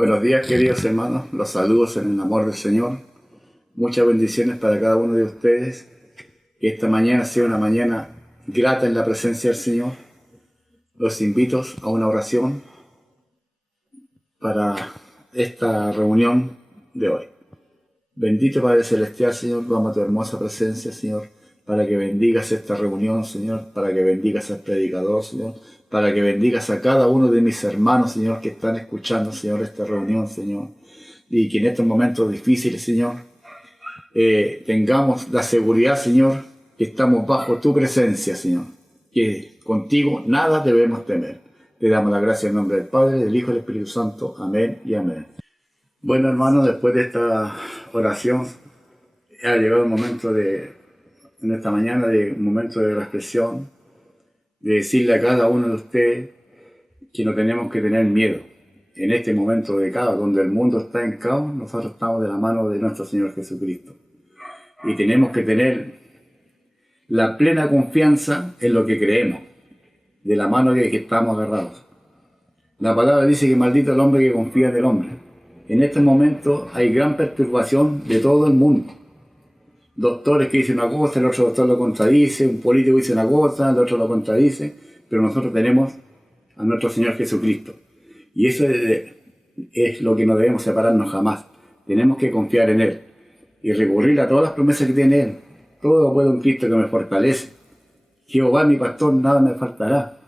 Buenos días, queridos hermanos, los saludos en el amor del Señor. Muchas bendiciones para cada uno de ustedes. Que esta mañana sea una mañana grata en la presencia del Señor. Los invito a una oración para esta reunión de hoy. Bendito Padre Celestial, Señor, vamos a tu hermosa presencia, Señor, para que bendigas esta reunión, Señor, para que bendigas al predicador, Señor, para que bendigas a cada uno de mis hermanos, Señor, que están escuchando, Señor, esta reunión, Señor, y que en estos momentos difíciles, Señor, tengamos la seguridad, Señor, que estamos bajo tu presencia, Señor, que contigo nada debemos temer. Te damos la gracia en nombre del Padre, del Hijo y del Espíritu Santo. Amén y amén. Bueno, hermanos, después de esta oración, ha llegado un momento en esta mañana, un momento de reflexión, de decirle a cada uno de ustedes que no tenemos que tener miedo. En este momento de caos, donde el mundo está en caos, nosotros estamos de la mano de nuestro Señor Jesucristo. Y tenemos que tener la plena confianza en lo que creemos, de la mano que estamos agarrados. La palabra dice que maldito el hombre que confía en el hombre. En este momento hay gran perturbación de todo el mundo. Doctores que dicen una cosa, el otro doctor lo contradice, un político dice una cosa, el otro lo contradice, pero nosotros tenemos a nuestro Señor Jesucristo. Y eso es lo que no debemos separarnos jamás. Tenemos que confiar en Él y recurrir a todas las promesas que tiene Él. Todo lo puedo en Cristo que me fortalece. Jehová mi pastor, nada me faltará.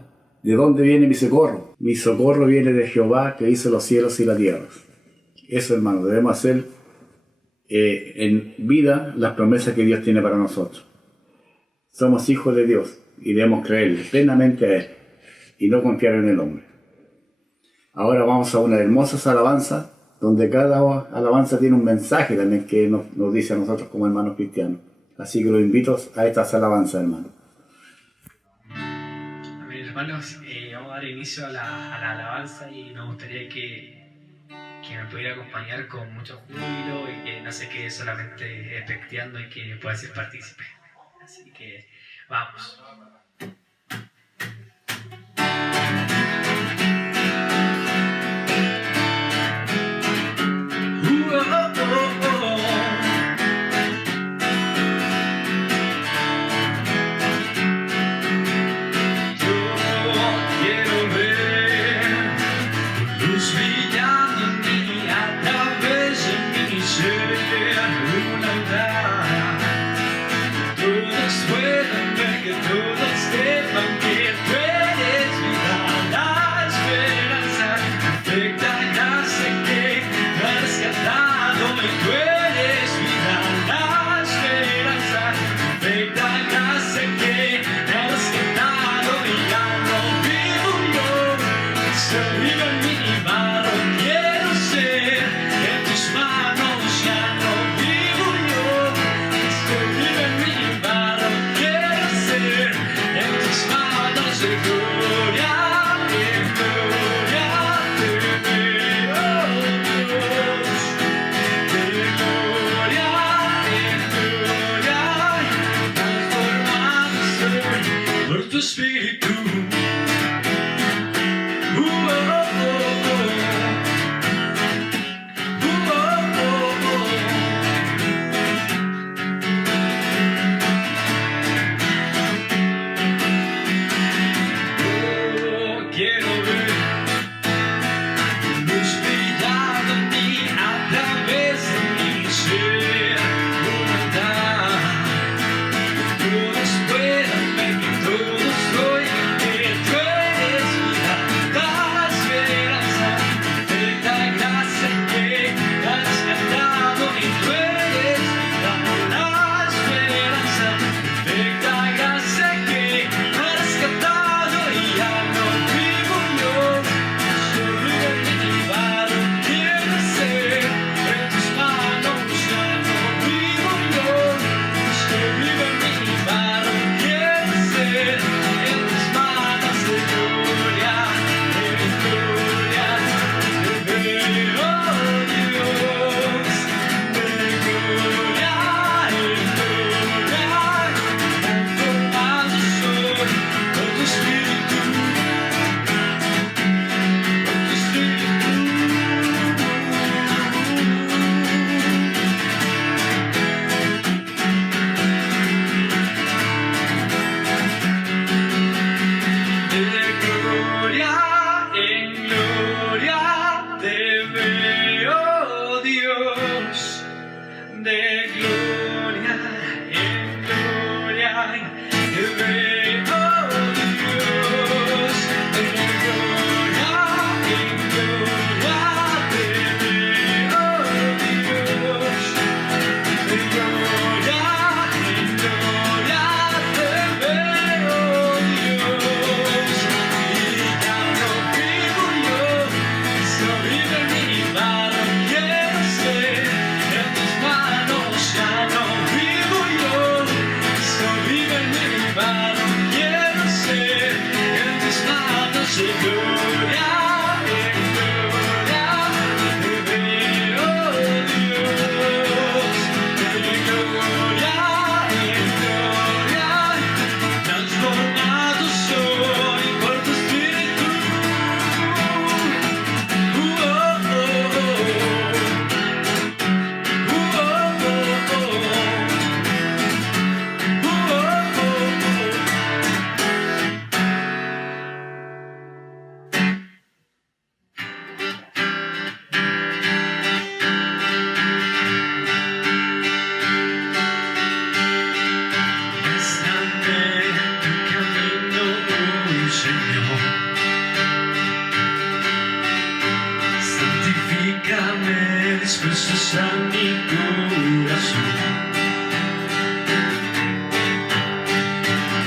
¿De dónde viene mi socorro? Mi socorro viene de Jehová que hizo los cielos y la tierra. Eso, hermano, debemos hacer en vida las promesas que Dios tiene para nosotros. Somos hijos de Dios y debemos creerle plenamente a Él y no confiar en el hombre. Ahora vamos a una hermosa alabanza donde cada alabanza tiene un mensaje también que nos dice a nosotros como hermanos cristianos. Así que los invito a estas alabanzas, hermanos. Amén, hermanos. Vamos a dar inicio a la alabanza y me gustaría que me pudiera acompañar con mucho júbilo y que no se quede solamente expectando y que pueda ser partícipe. Así que vamos. Todos puedan ver que todo soy Dispuestos a mi corazón.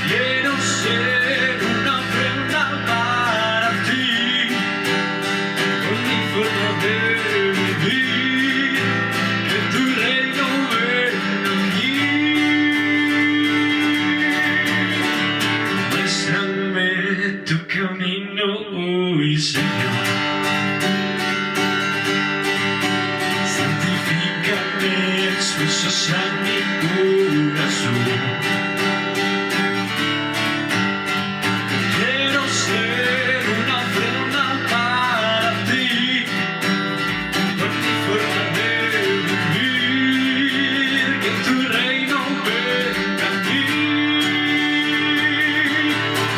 Quiero ser una ofrenda para ti, con mi forma de vivir, que tu reino venga a mí. Muéstrame tu camino hoy, Señor. Dispuestos a mi corazón. Quiero ser una ofrenda para ti, por mi forma de vivir, que tu reino venga a mí.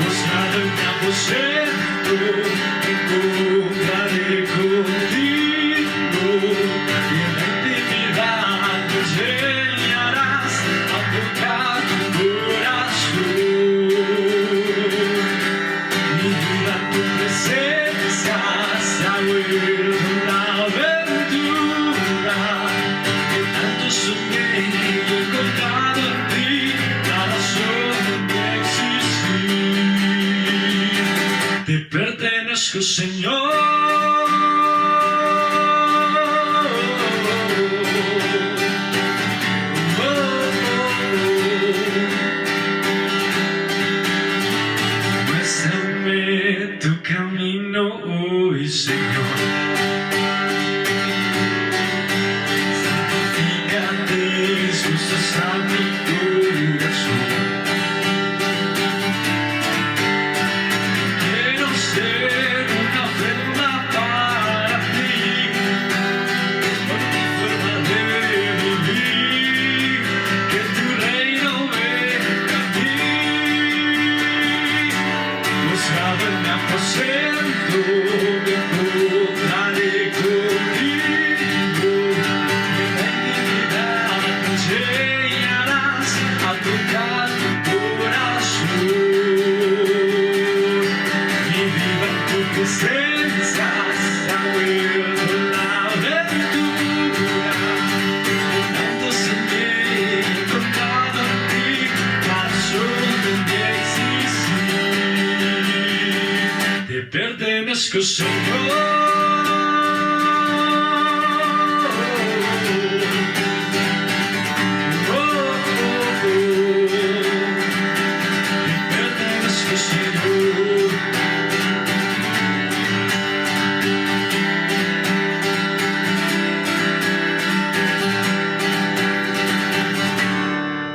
Mostrado en mi aposento, me encontraré contigo, y en la intimidad enseñarás a tocar tu corazón. Mi vida en tu presencia se ha vuelto una aventura, que tanto soñé y he encontrado en ti la razón de existir. Te pertenezco, Señor. Tu camino hoy, Señor. Santifícate, dispuestos a mi corazón. Quiero ser una ofrenda para ti, por mi forma de vivir, que tu reino venga a mí. Mostrado en mi aposento, me encontraré contigo, y en la intimidad me enseñarás a tocar tu corazón. Mi vida en tu presencia se ha vuelto una aventura, que tanto soñé y he encontrado en ti la razón de mi existir. Te pertenezco, Señor. Te pertenezco, Señor.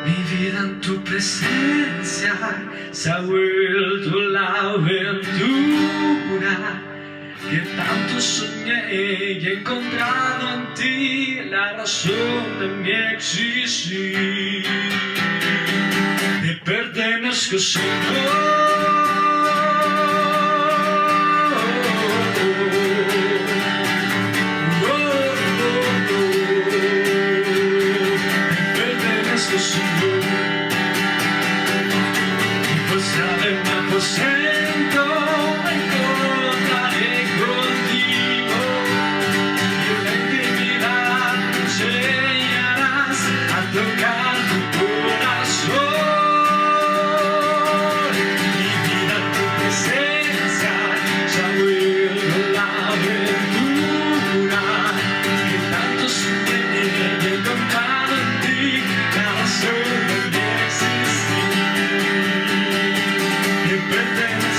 Mi vida en tu presencia se ha vuelto la aventura, que tanto soñé y he encontrado en ti la razón de mi existir. Te pertenezco, Señor. Te pertenezco, Señor. Mostrado en mi aposento, me encontraré contigo, y en la intimidad me enseñarás a tocar tu corazón. Mi vida en tu presencia se ha vuelto la aventura, que tanto soñé y he encontrado en ti la razón de mi existir. Te pertenezco,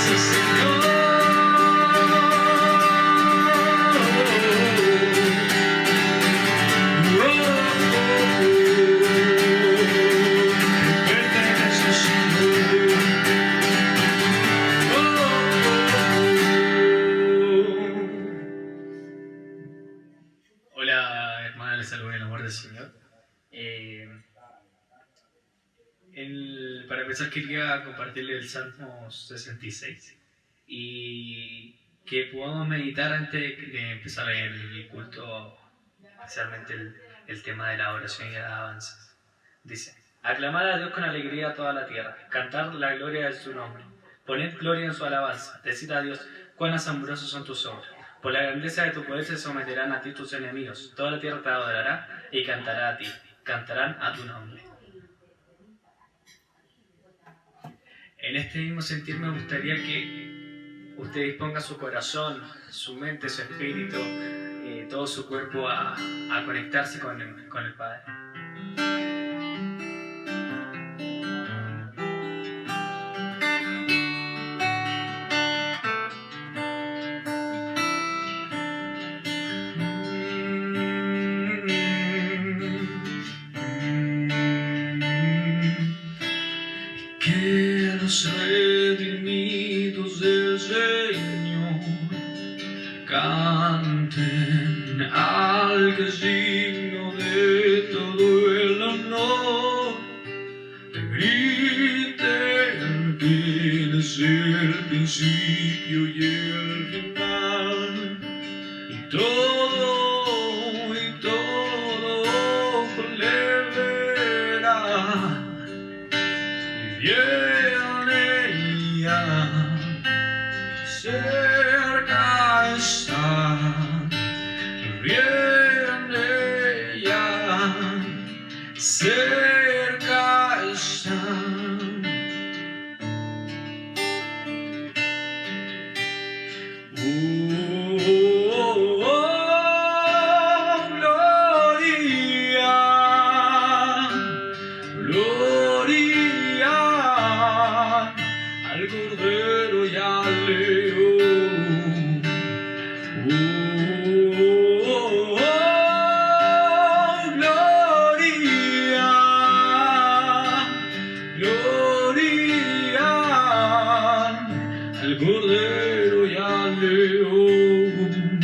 Para empezar quería compartirle el Salmo 66 y que podamos meditar antes de empezar el culto, especialmente el tema de la oración y la alabanza. Dice: aclamad a Dios con alegría a toda la tierra, cantar la gloria de su nombre, poned gloria en su alabanza, decid a Dios cuán asombrosos son tus obras. Por la grandeza de tu poder se someterán a ti tus enemigos, toda la tierra te adorará y cantará a ti, cantarán a tu nombre. En este mismo sentir me gustaría que usted disponga su corazón, su mente, su espíritu, todo su cuerpo a conectarse con el Padre. Que los redimidos del Señor canten al que es digno de todo el honor, que griten que Él es el principio y el final, y todo le verá. Viene ya, cerca está, viene ya, cerca está. Gloria al Cordero y al León. Gloria, gloria al Cordero y al León.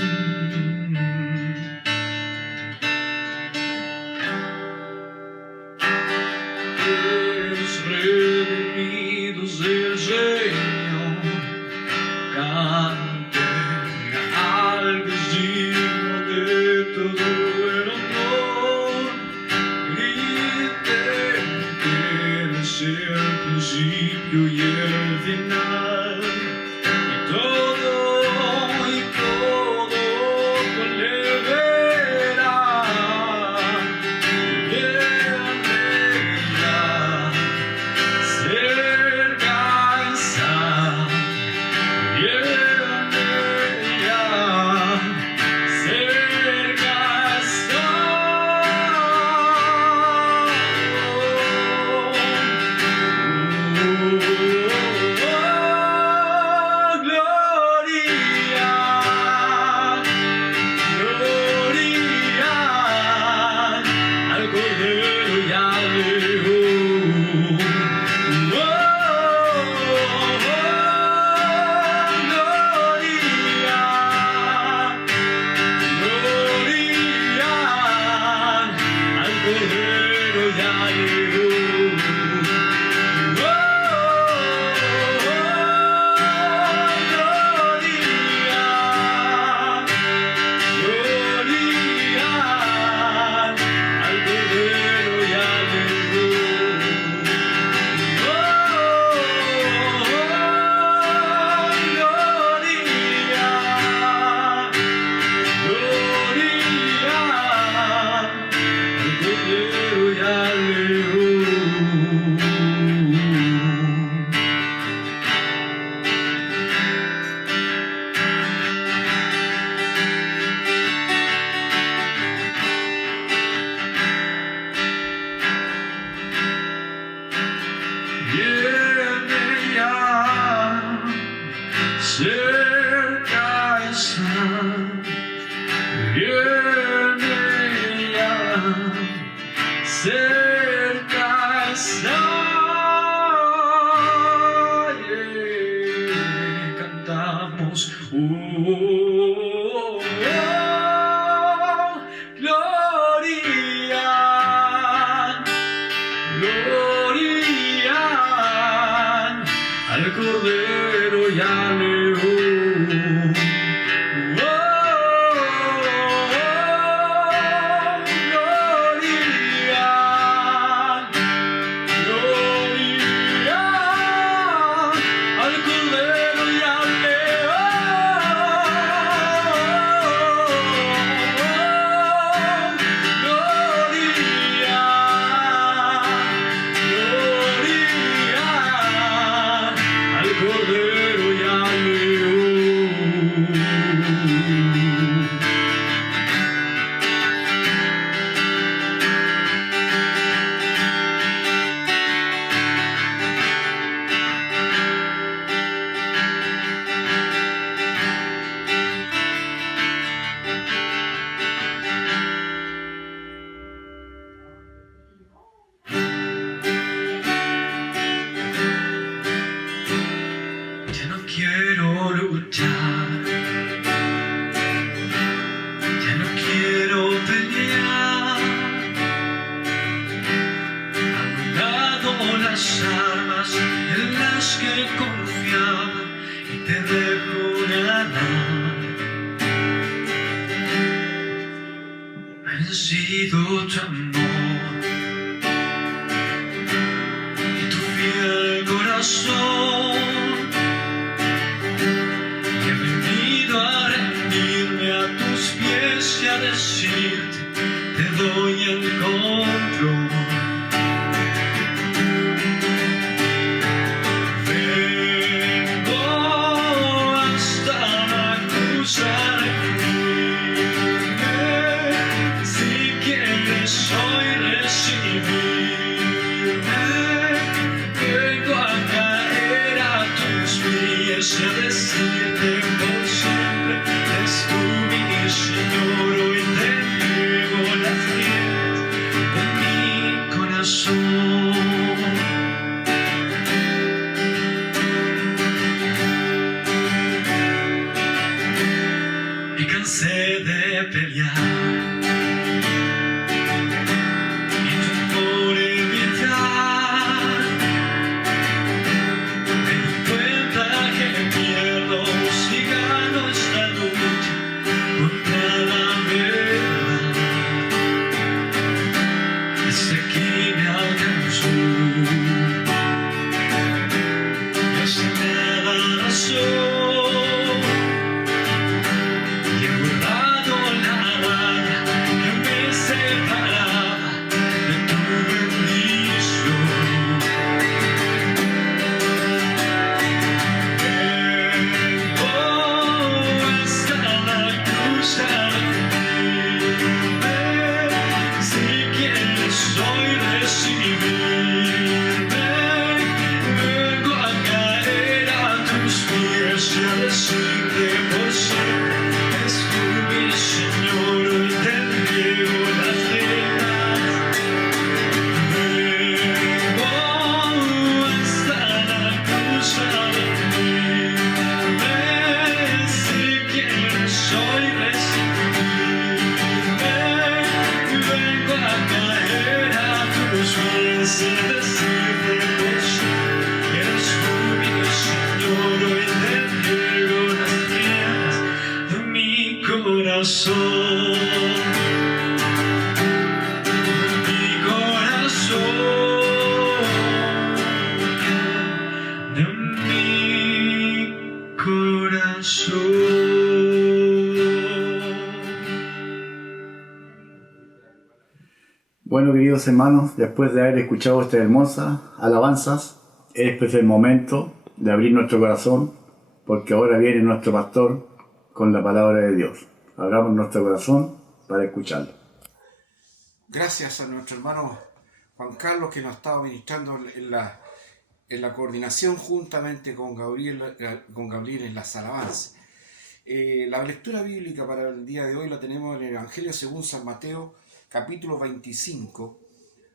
Los redimidos del Señor canten al que es digno de todo el honor, griten que Él es el principio y el final, y todo le verá. Oh, Cordero y al León. Quiero luchar, ya no quiero pelear. A un lado las armas en las que confiaba y te dejo ganar. Ha vencido tu amor y tu fiel corazón. Y a decirte, te doy el control. Vengo hasta la cruz a rendirme. Si quieres hoy recibirme, vengo a caer a tus pies y a decirte por siempre, eres tú mi Señor. Hoy te entrego las riendas de mi corazón. Me cansé de pelear y tu amor evitar. Me doy cuenta que pierdo si gano esta lucha contra la verdad. Desde aquí me alcanzó y hasta nada razón. Y he borrado la valla que me separaba de tu bendición. Vengo hasta la cruz a rendirme. Si quieres hoy recibirme, vengo a caer a tus pies y a decirte por siempre, es tú mi Señor. Hoy te entrego las riendas. Vengo hasta la cruz a rendirme. Si quieres hoy recibirme, vengo a caer a tus pies y a decirte por siempre, eres tú mi Señor. Hoy te entrego las riendas de mi corazón. De mi corazón. De mi corazón. Bueno, queridos hermanos, después de haber escuchado estas hermosas alabanzas, este es el momento de abrir nuestro corazón, porque ahora viene nuestro pastor con la palabra de Dios. Abramos nuestro corazón para escucharlo. Gracias a nuestro hermano Juan Carlos, que nos estaba ministrando en la coordinación juntamente con Gabriel en las alabanzas. La lectura bíblica para el día de hoy la tenemos en el Evangelio según San Mateo, capítulo 25,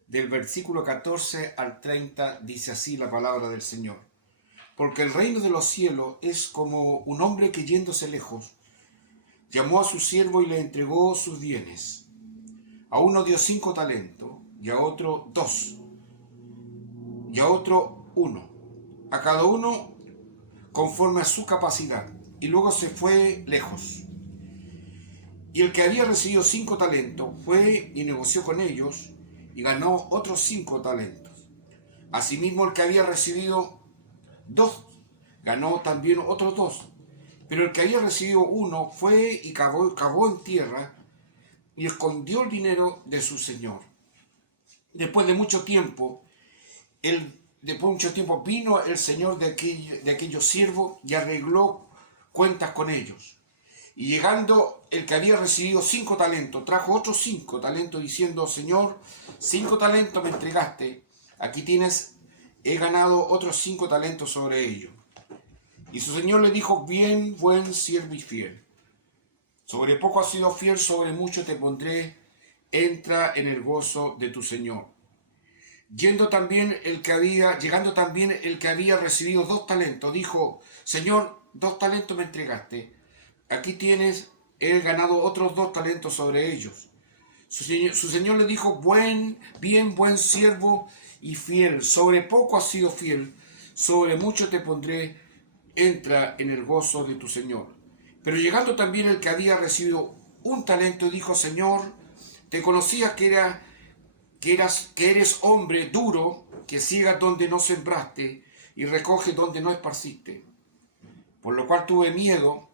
del versículo 14 al 30, dice así la palabra del Señor. Porque el reino de los cielos es como un hombre que yéndose lejos, llamó a su siervo y le entregó sus bienes. A uno dio 5 talentos, y a otro 2, y a otro 1, a cada uno conforme a su capacidad, y luego se fue lejos. Y el que había recibido 5 talentos fue y negoció con ellos y ganó otros 5 talentos. Asimismo, el que había recibido 2 ganó también otros 2. Pero el que había recibido 1 fue y cavó en tierra y escondió el dinero de su señor. Después de mucho tiempo vino el señor de aquellos siervos y arregló cuentas con ellos. Y llegando el que había recibido 5 talentos, trajo otros 5 talentos diciendo: Señor, 5 talentos me entregaste, aquí tienes, he ganado otros 5 talentos sobre ellos. Y su señor le dijo: bien, buen siervo y fiel. Sobre poco has sido fiel, sobre mucho te pondré, entra en el gozo de tu señor. Llegando también el que había recibido 2 talentos, dijo: Señor, 2 talentos me entregaste, aquí tienes, he ganado otros 2 talentos sobre ellos. Su señor le dijo: buen siervo y fiel, sobre poco has sido fiel, sobre mucho te pondré, entra en el gozo de tu señor. Pero llegando también el que había recibido 1 talento, dijo: Señor, te conocía que eres hombre duro, que siegas donde no sembraste y recoge donde no esparciste. Por lo cual tuve miedo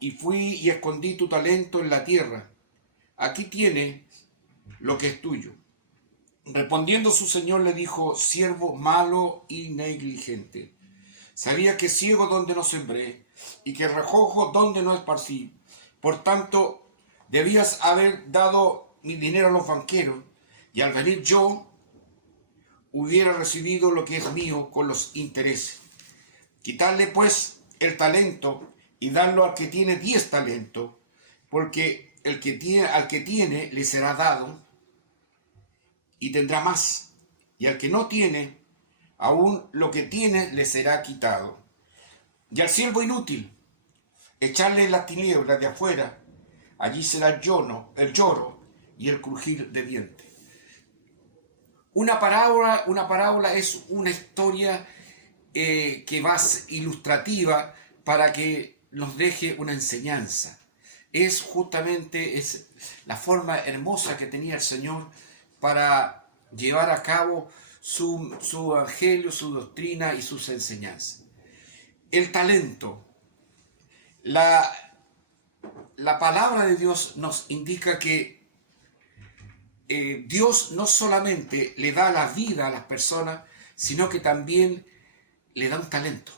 y fui y escondí tu talento en la tierra. Aquí tienes lo que es tuyo. Respondiendo su señor le dijo: siervo malo y negligente. Sabía que ciego donde no sembré y que recojo donde no esparcí. Por tanto, debías haber dado mi dinero a los banqueros, y al venir yo hubiera recibido lo que es mío con los intereses. Quitarle pues el talento y darlo al que tiene 10 talentos, porque al que tiene le será dado y tendrá más, y al que no tiene, aún lo que tiene le será quitado. Y al siervo inútil, echarle en las tinieblas de afuera, allí será el lloro y el crujir de dientes. Una parábola es una historia que va ilustrativa para que nos deje una enseñanza. Es justamente la forma hermosa que tenía el Señor para llevar a cabo su evangelio, su doctrina y sus enseñanzas. El talento. La palabra de Dios nos indica que Dios no solamente le da la vida a las personas, sino que también le da un talento,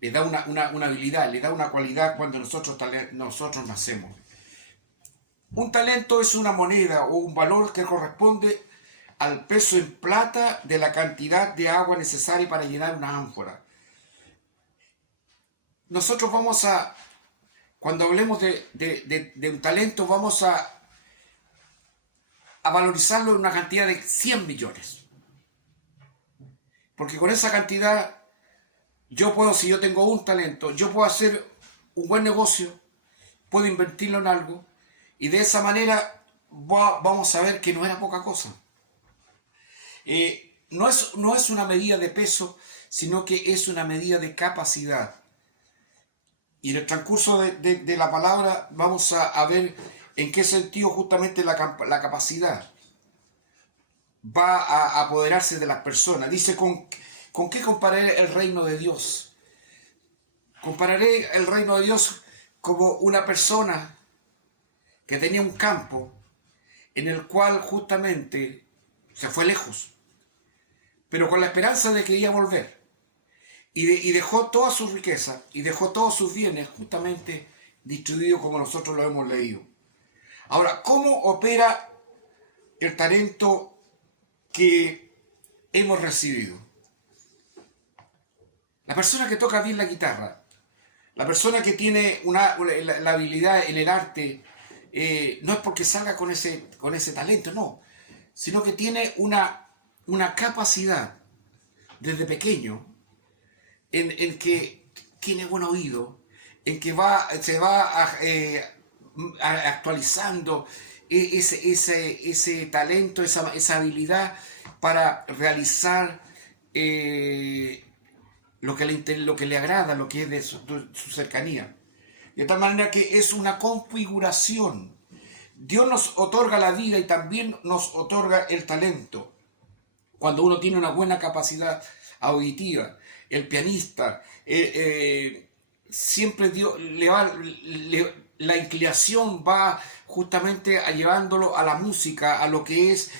le da una habilidad, le da una cualidad cuando nosotros nacemos. Un talento es una moneda o un valor que corresponde al peso en plata de la cantidad de agua necesaria para llenar una ánfora. Nosotros cuando hablemos de un talento, vamos a valorizarlo en una cantidad de 100 millones. Porque con esa cantidad, si yo tengo un talento, yo puedo hacer un buen negocio, puedo invertirlo en algo, y de esa manera vamos a ver que no era poca cosa. No es una medida de peso, sino que es una medida de capacidad. Y en el transcurso de la palabra vamos a ver en qué sentido justamente la capacidad va a apoderarse de las personas. Dice: ¿con qué compararé el reino de Dios? Compararé el reino de Dios como una persona que tenía un campo en el cual justamente se fue lejos, pero con la esperanza de que iba a volver. Y dejó toda su riqueza y dejó todos sus bienes justamente distribuidos como nosotros lo hemos leído. Ahora, ¿cómo opera el talento que hemos recibido? La persona que toca bien la guitarra, la persona que tiene la habilidad en el arte, no es porque salga con ese talento, no, sino que tiene una capacidad desde pequeño en que tiene buen oído, en que se va actualizando ese talento, esa habilidad para realizar lo que le agrada, lo que es de su cercanía. De tal manera que es una configuración. Dios nos otorga la vida y también nos otorga el talento. Cuando uno tiene una buena capacidad auditiva, el pianista, siempre Dios la inclinación va justamente llevándolo a la música, a lo que es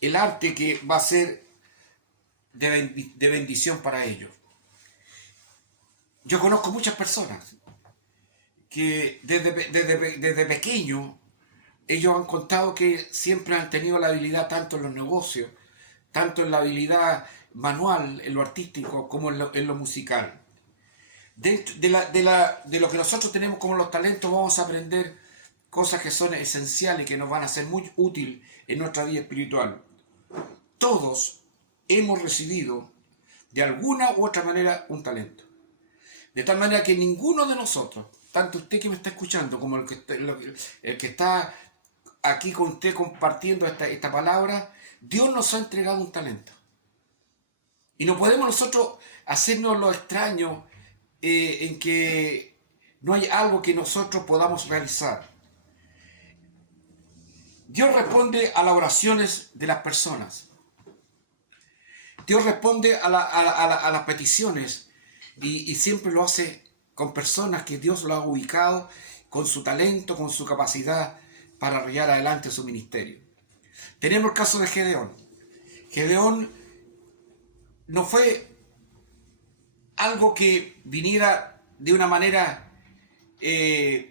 el arte que va a ser de bendición para ellos. Yo conozco muchas personas que desde pequeño ellos han contado que siempre han tenido la habilidad tanto en los negocios, tanto en la habilidad manual, en lo artístico, como en lo musical. Dentro de lo que nosotros tenemos como los talentos vamos a aprender cosas que son esenciales, que nos van a ser muy útiles en nuestra vida espiritual. Todos hemos recibido de alguna u otra manera un talento. De tal manera que ninguno de nosotros, tanto usted que me está escuchando como el que está aquí con usted compartiendo esta palabra, Dios nos ha entregado un talento. Y no podemos nosotros hacernos lo extraño en que no hay algo que nosotros podamos realizar. Dios responde a las oraciones de las personas. Dios responde a las peticiones y siempre lo hace con personas que Dios lo ha ubicado con su talento, con su capacidad para llevar adelante su ministerio. Tenemos el caso de Gedeón. Gedeón no fue algo que viniera de una manera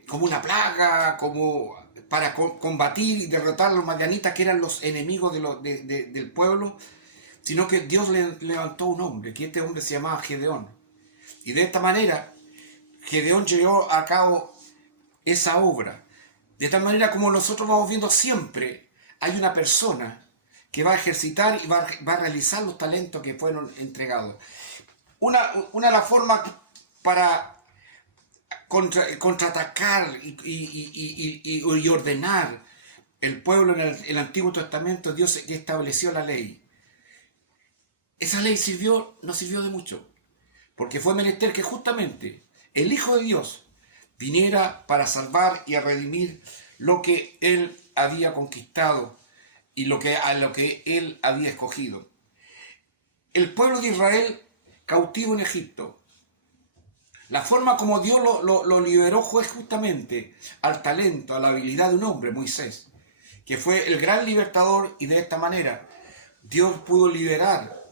como una plaga, como para combatir y derrotar a los madianitas, que eran los enemigos del pueblo, sino que Dios le levantó un hombre, que este hombre se llamaba Gedeón. Y de esta manera, Gedeón llevó a cabo esa obra. De tal manera como nosotros vamos viendo siempre, hay una persona que va a ejercitar y va a realizar los talentos que fueron entregados. Una de las formas para contraatacar y ordenar el pueblo en el Antiguo Testamento, Dios estableció la ley. Esa ley no sirvió de mucho, porque fue menester que justamente el Hijo de Dios viniera para salvar y a redimir lo que Él había conquistado y a lo que Él había escogido. El pueblo de Israel cautivo en Egipto. La forma como Dios lo liberó fue justamente al talento, a la habilidad de un hombre, Moisés, que fue el gran libertador, y de esta manera Dios pudo liberar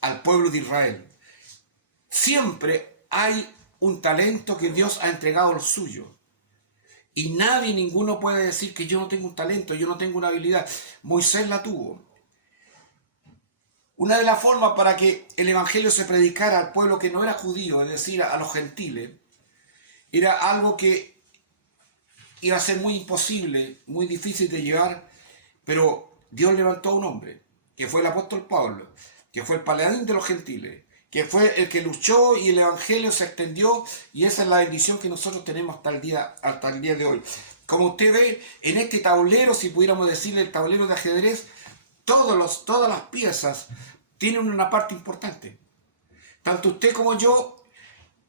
al pueblo de Israel. Siempre hay un talento que Dios ha entregado a los suyos. Y ninguno puede decir que yo no tengo un talento, yo no tengo una habilidad. Moisés la tuvo. Una de las formas para que el evangelio se predicara al pueblo que no era judío, es decir, a los gentiles, era algo que iba a ser muy imposible, muy difícil de llevar, pero Dios levantó a un hombre, que fue el apóstol Pablo, que fue el paladín de los gentiles, que fue el que luchó y el evangelio se extendió, y esa es la bendición que nosotros tenemos hasta el día de hoy. Como usted ve, en este tablero, si pudiéramos decirle el tablero de ajedrez, todas las piezas tienen una parte importante. Tanto usted como yo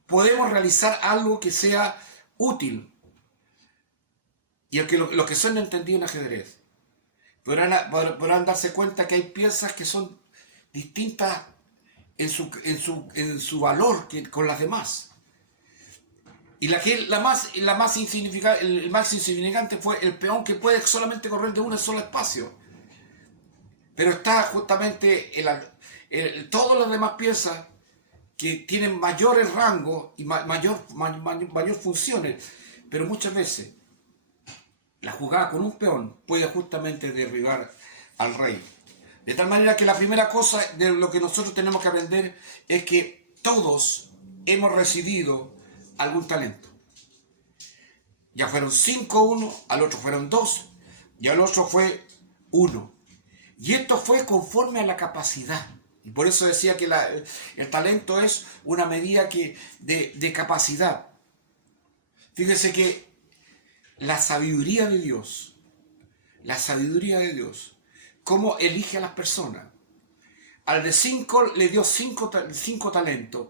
podemos realizar algo que sea útil. Y los que son entendidos en ajedrez podrán darse cuenta que hay piezas que son distintas en su valor con las demás. Y el más insignificante fue el peón, que puede solamente correr de un solo espacio. Pero está justamente todas las demás piezas que tienen mayores rangos y mayor funciones, pero muchas veces la jugada con un peón puede justamente derribar al rey. De tal manera que la primera cosa de lo que nosotros tenemos que aprender es que todos hemos recibido algún talento. Ya fueron 5 uno, al otro fueron 2 y al otro fue 1. Y esto fue conforme a la capacidad. Y por eso decía que el talento es una medida de capacidad. Fíjese que la sabiduría de Dios, cómo elige a las personas. al de 5 le dio 5 talentos,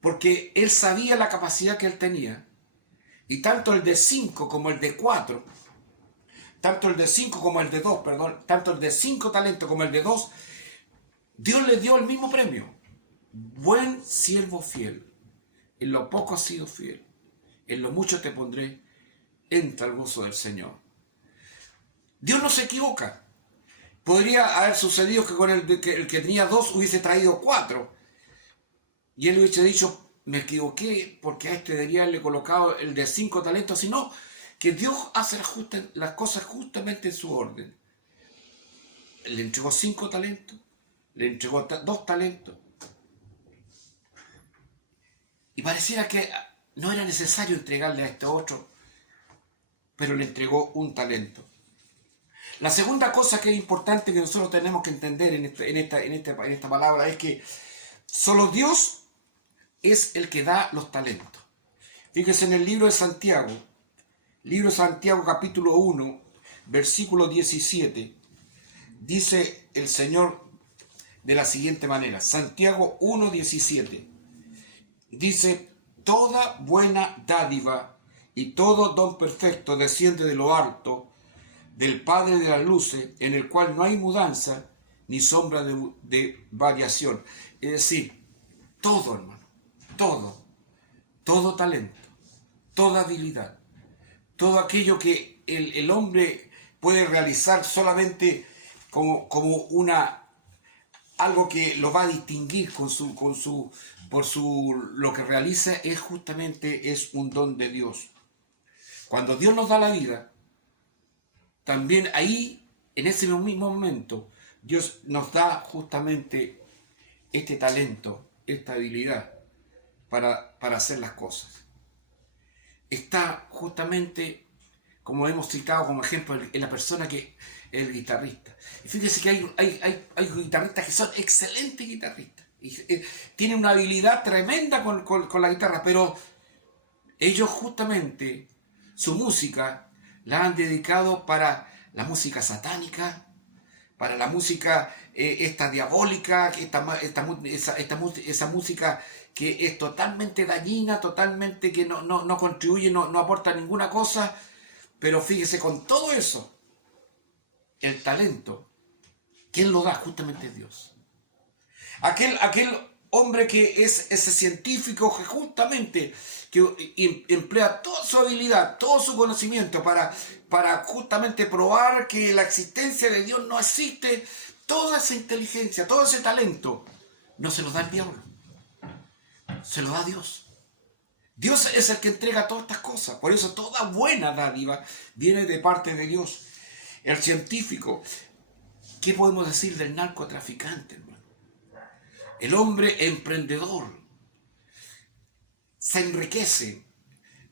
porque él sabía la capacidad que él tenía. Y tanto el de 5 como el de 4, tanto el de 5 como el de 2, perdón, tanto el de 5 talentos como el de 2, Dios le dio el mismo premio. Buen siervo fiel. En lo poco has sido fiel, en lo mucho te pondré, entra al gozo del Señor. Dios no se equivoca. Podría haber sucedido que con el que tenía 2 hubiese traído 4. Y él hubiese dicho, me equivoqué porque a este debería haberle colocado el de 5 talentos, sino que Dios hace las cosas justamente en su orden. Le entregó 5 talentos, le entregó 2 talentos. Y pareciera que no era necesario entregarle a este otro, pero le entregó 1 talento. La segunda cosa que es importante que nosotros tenemos que entender en esta palabra es que solo Dios es el que da los talentos. Fíjense en el libro de Santiago capítulo 1, versículo 17, dice el Señor de la siguiente manera, Santiago 1, 17, dice, toda buena dádiva y todo don perfecto desciende de lo alto, del Padre de las luces, en el cual no hay mudanza ni sombra de variación. Es decir, todo, hermano, todo talento, toda habilidad, todo aquello que el hombre puede realizar solamente como algo que lo va a distinguir lo que realiza, es un don de Dios. Cuando Dios nos da la vida, también ahí, en ese mismo momento, Dios nos da justamente este talento, esta habilidad para hacer las cosas. Está justamente, como hemos citado como ejemplo, en la persona que es el guitarrista. Y fíjense que hay guitarristas que son excelentes guitarristas. Y, tienen una habilidad tremenda con la guitarra, pero ellos justamente su música la han dedicado para la música satánica, para la música esta diabólica, esa música que es totalmente dañina, totalmente que no contribuye, no aporta ninguna cosa. Pero fíjese, con todo eso, el talento, ¿quién lo da? Justamente es Dios. Aquel hombre que es ese científico que justamente que emplea toda su habilidad, todo su conocimiento para justamente probar que la existencia de Dios no existe, toda esa inteligencia, todo ese talento, no se lo da el diablo, se lo da Dios. Dios es el que entrega todas estas cosas. Por eso toda buena dádiva viene de parte de Dios. El científico, ¿qué podemos decir del narcotraficante, hermano? El hombre emprendedor se enriquece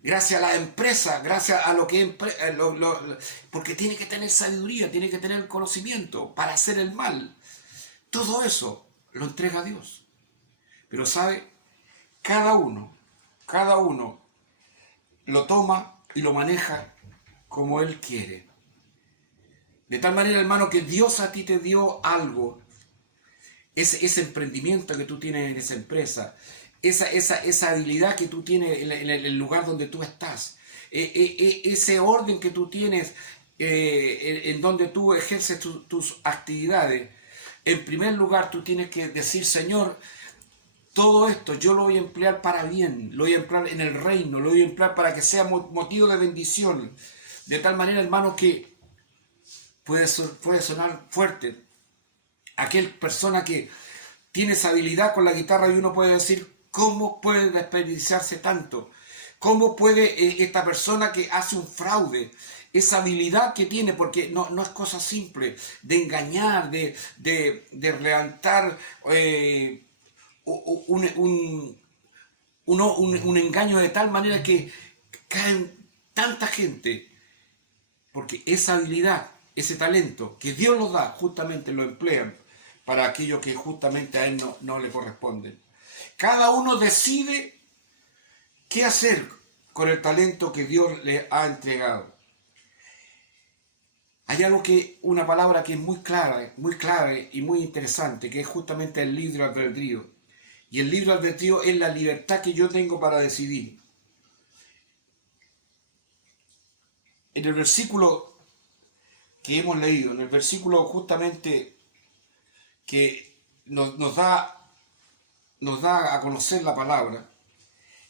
gracias a la empresa, gracias a lo que porque tiene que tener sabiduría, tiene que tener conocimiento para hacer el mal. Todo eso lo entrega a Dios. Pero sabe, cada uno lo toma y lo maneja como él quiere. De tal manera, hermano, que Dios a ti te dio algo, ese emprendimiento que tú tienes en esa empresa, esa habilidad que tú tienes en el lugar donde tú estás, ese orden que tú tienes en donde tú ejerces tus actividades. En primer lugar, tú tienes que decir, Señor, todo esto yo lo voy a emplear para bien, lo voy a emplear en el reino, lo voy a emplear para que sea motivo de bendición. De tal manera, hermano, que puede sonar fuerte. Aquel persona que tiene esa habilidad con la guitarra y uno puede decir, ¿cómo puede desperdiciarse tanto? ¿Cómo puede esta persona que hace un fraude, esa habilidad que tiene, porque no es cosa simple, de engañar, de levantar un engaño de tal manera que caen tanta gente, porque esa habilidad, ese talento que Dios los da, justamente lo emplean para aquello que justamente a él no le corresponde. Cada uno decide qué hacer con el talento que Dios le ha entregado. Hay algo una palabra que es muy clara y muy interesante, que es justamente el libre albedrío. Y el libre albedrío es la libertad que yo tengo para decidir. En el versículo que hemos leído, en el versículo justamente que nos da a conocer la palabra,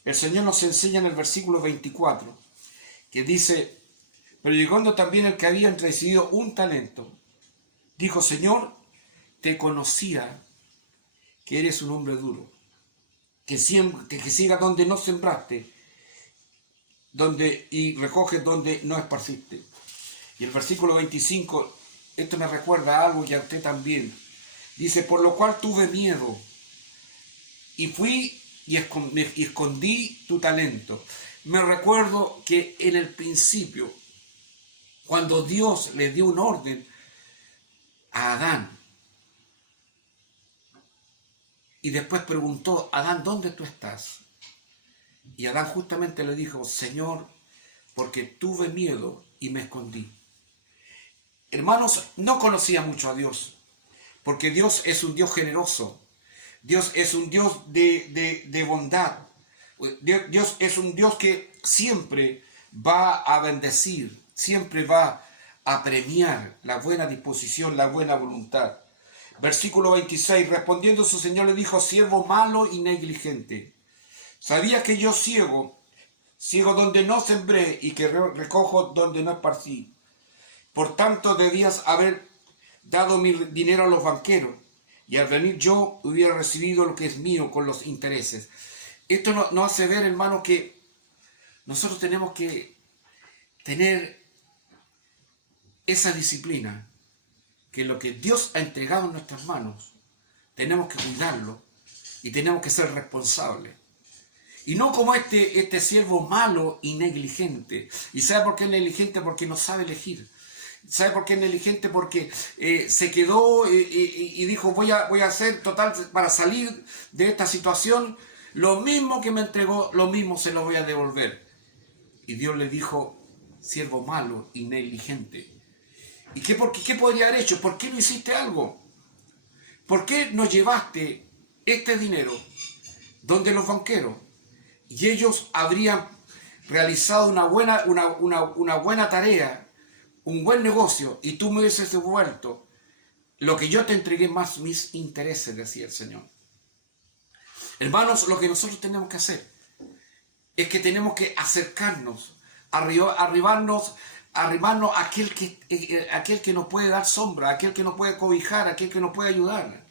el Señor nos enseña en el versículo 24, que dice: pero llegando también el que había recibido un talento, dijo: Señor, te conocía que eres un hombre duro, que siga donde no sembraste, y recoges donde no esparciste. Y el versículo 25, esto me recuerda a algo que a usted también. Dice: por lo cual tuve miedo, y fui y escondí tu talento. Me recuerdo que en el principio, cuando Dios le dio un orden a Adán, y después preguntó: Adán, ¿dónde tú estás? Y Adán justamente le dijo: Señor, porque tuve miedo y me escondí. Hermanos, no conocía mucho a Dios, porque Dios es un Dios generoso. Dios es un Dios de bondad. Dios es un Dios que siempre va a bendecir, siempre va a premiar la buena disposición, la buena voluntad. Versículo 26, respondiendo su Señor le dijo: siervo malo y negligente, ¿sabías que yo ciego donde no sembré y que recojo donde no esparcí? Por tanto debías haber dado mi dinero a los banqueros, y al venir yo hubiera recibido lo que es mío con los intereses. Esto nos hace ver, hermano, que nosotros tenemos que tener esa disciplina, que lo que Dios ha entregado en nuestras manos, tenemos que cuidarlo y tenemos que ser responsables. Y no como este siervo malo y negligente. ¿Y sabe por qué es negligente? Porque no sabe elegir. ¿Sabe por qué es negligente? Porque se quedó y dijo: voy a hacer total para salir de esta situación. Lo mismo que me entregó, lo mismo se lo voy a devolver. Y Dios le dijo: siervo malo y negligente. ¿Y qué podría haber hecho? ¿Por qué no hiciste algo? ¿Por qué no llevaste este dinero donde los banqueros? Y ellos habrían realizado una buena tarea, un buen negocio, y tú me hubieses devuelto lo que yo te entregué más mis intereses, decía el Señor. Hermanos, lo que nosotros tenemos que hacer es que tenemos que acercarnos, arrimarnos a aquel que nos puede dar sombra, aquel que nos puede cobijar, aquel que nos puede ayudar.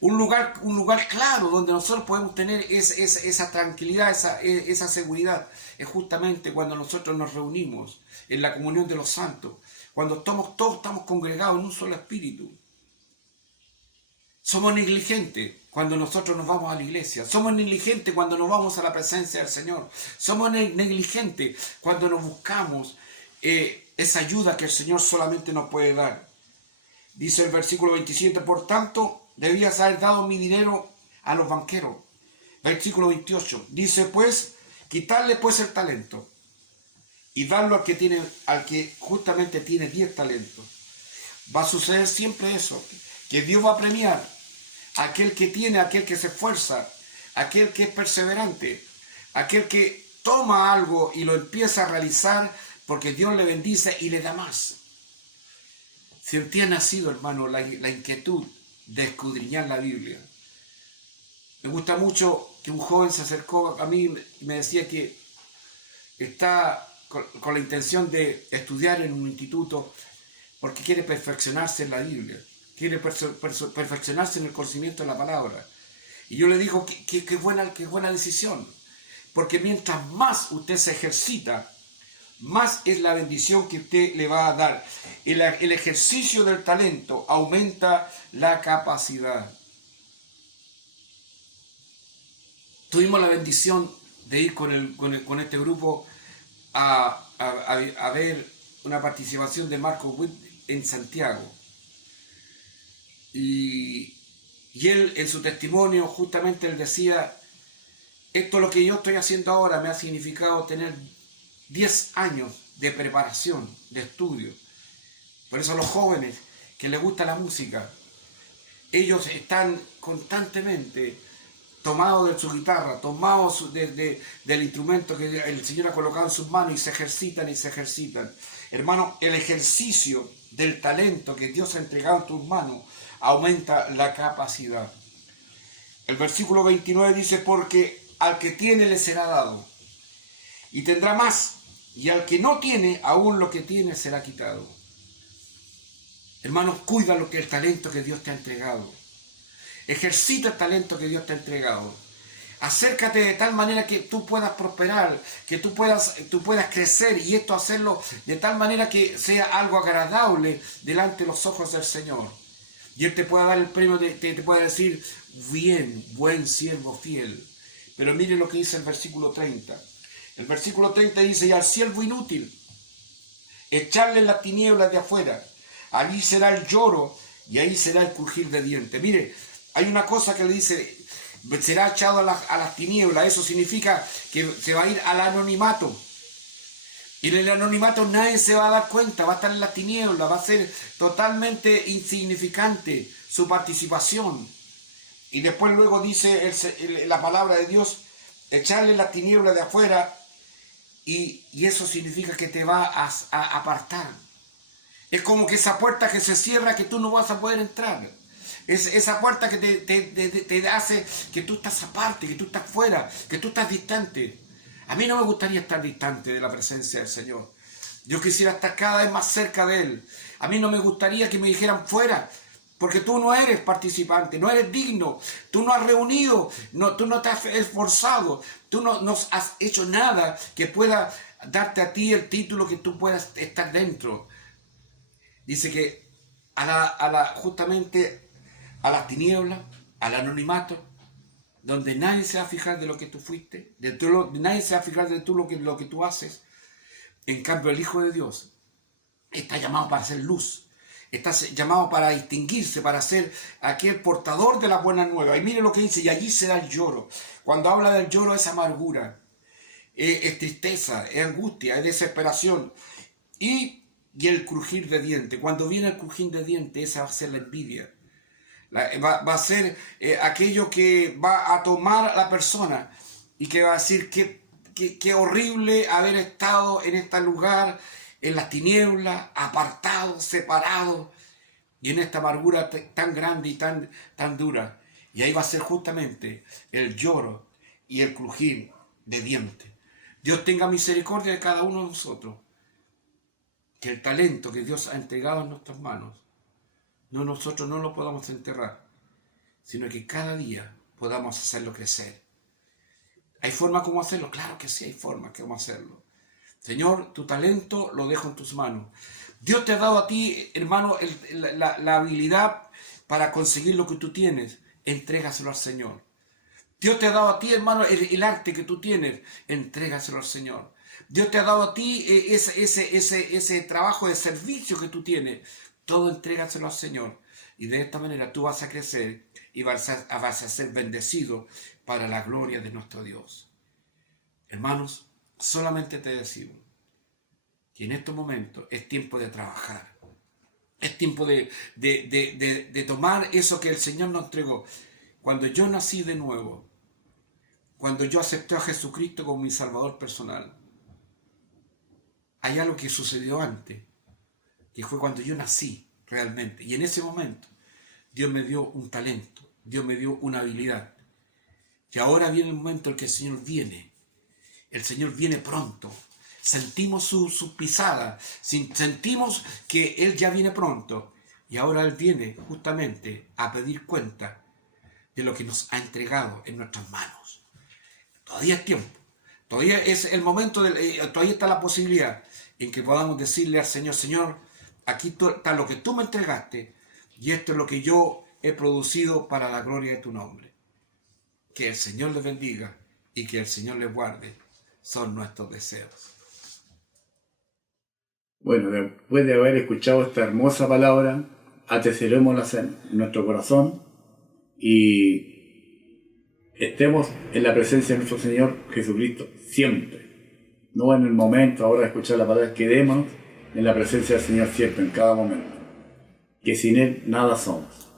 Un lugar claro donde nosotros podemos tener esa tranquilidad, esa seguridad. Es justamente cuando nosotros nos reunimos en la comunión de los santos, cuando todos estamos congregados en un solo espíritu. Somos negligentes cuando nosotros nos vamos a la iglesia. Somos negligentes cuando nos vamos a la presencia del Señor. Somos negligentes cuando nos buscamos esa ayuda que el Señor solamente nos puede dar. Dice el versículo 27, por tanto, debías haber dado mi dinero a los banqueros. Versículo 28, dice: pues, quitarle pues el talento y darlo al que justamente tiene 10 talentos. Va a suceder siempre eso, que Dios va a premiar a aquel que tiene, a aquel que se esfuerza, a aquel que es perseverante, a aquel que toma algo y lo empieza a realizar porque Dios le bendice y le da más. Si en ti ha nacido, hermano, la inquietud de escudriñar la Biblia. Me gusta mucho que un joven se acercó a mí y me decía que está con la intención de estudiar en un instituto porque quiere perfeccionarse en la Biblia, quiere perfeccionarse en el conocimiento de la palabra. Y yo le digo que buena decisión, porque mientras más usted se ejercita, más es la bendición que usted le va a dar. El ejercicio del talento aumenta la capacidad. Tuvimos la bendición de ir con este grupo a ver una participación de Marco Witt en Santiago. Y él, en su testimonio, justamente él decía: esto lo que yo estoy haciendo ahora me ha significado tener 10 años de preparación, de estudio, Por eso los jóvenes que les gusta la música, ellos están constantemente tomados de su guitarra, tomados del instrumento que el Señor ha colocado en sus manos y se ejercitan y se ejercitan. Hermano, el ejercicio del talento que Dios ha entregado en tus manos aumenta la capacidad. El versículo 29 dice, porque al que tiene le será dado y tendrá más, y al que no tiene, aún lo que tiene será quitado. Hermanos, cuida lo que el talento que Dios te ha entregado. Ejercita el talento que Dios te ha entregado. Acércate de tal manera que tú puedas prosperar, que tú puedas crecer, y esto hacerlo de tal manera que sea algo agradable delante de los ojos del Señor. Y Él te pueda dar el premio, te pueda decir, bien, buen siervo fiel. Pero mire lo que dice el versículo 30. El versículo 30 dice, y al siervo inútil, echarle en las tinieblas de afuera. Allí será el lloro y ahí será el crujir de dientes. Mire, hay una cosa que le dice, será echado a las tinieblas. Eso significa que se va a ir al anonimato. Y en el anonimato nadie se va a dar cuenta, va a estar en las tinieblas, va a ser totalmente insignificante su participación. Y después luego dice la palabra de Dios, echarle las tinieblas de afuera, y eso significa que te va a apartar. Es como que esa puerta que se cierra, que tú no vas a poder entrar. Es esa puerta que te hace que tú estás aparte, que tú estás fuera, que tú estás distante. A mí no me gustaría estar distante de la presencia del Señor. Yo quisiera estar cada vez más cerca de Él. A mí no me gustaría que me dijeran fuera, porque tú no eres participante, no eres digno, tú no has reunido, tú no te has esforzado, tú no has hecho nada que pueda darte a ti el título que tú puedas estar dentro. Dice que justamente a las tinieblas, al anonimato, donde nadie se va a fijar de lo que tú fuiste, nadie se va a fijar de lo que tú haces. En cambio, el Hijo de Dios está llamado para hacer luz, está llamado para distinguirse, para ser aquel portador de la buena nueva. Y mire lo que dice, y allí será el lloro. Cuando habla del lloro es amargura, es tristeza, es angustia, es desesperación. Y el crujir de dientes. Cuando viene el crujir de dientes, esa va a ser la envidia. Va a ser aquello que va a tomar a la persona y que va a decir qué horrible haber estado en este lugar, en las tinieblas, apartado, separado, y en esta amargura tan grande y tan dura. Y ahí va a ser justamente el lloro y el crujir de dientes. Dios tenga misericordia de cada uno de nosotros. Que el talento que Dios ha entregado en nuestras manos, nosotros no lo podamos enterrar, sino que cada día podamos hacerlo crecer. ¿Hay forma como hacerlo? Claro que sí, hay forma como hacerlo. Señor, tu talento lo dejo en tus manos. Dios te ha dado a ti, hermano, la habilidad para conseguir lo que tú tienes. Entrégaselo al Señor. Dios te ha dado a ti, hermano, el arte que tú tienes. Entrégaselo al Señor. Dios te ha dado a ti ese trabajo de servicio que tú tienes. Todo entrégaselo al Señor. Y de esta manera tú vas a crecer y vas a ser bendecido para la gloria de nuestro Dios. Hermanos, solamente te decimos que en estos momentos es tiempo de trabajar. Es tiempo de tomar eso que el Señor nos entregó. Cuando yo nací de nuevo, cuando yo acepté a Jesucristo como mi Salvador personal, hay algo que sucedió antes, que fue cuando yo nací realmente. Y en ese momento Dios me dio un talento, Dios me dio una habilidad. Y ahora viene el momento en que el Señor viene. El Señor viene pronto. Sentimos su pisada, sentimos que Él ya viene pronto. Y ahora Él viene justamente a pedir cuenta de lo que nos ha entregado en nuestras manos. Todavía es tiempo. Todavía es el momento, todavía está la posibilidad en que podamos decirle al Señor, Señor, aquí está lo que tú me entregaste y esto es lo que yo he producido para la gloria de tu nombre. Que el Señor les bendiga y que el Señor les guarde. Son nuestros deseos. Bueno, después de haber escuchado esta hermosa palabra, atesorémosla en nuestro corazón y estemos en la presencia de nuestro Señor Jesucristo siempre. No en el momento ahora de escuchar la palabra, quedémonos en la presencia del Señor siempre, en cada momento, que sin Él nada somos.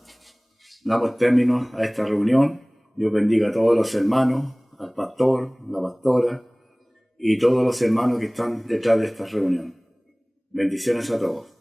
Damos término a esta reunión. Dios bendiga a todos los hermanos, al pastor, la pastora y todos los hermanos que están detrás de esta reunión. Bendiciones a todos.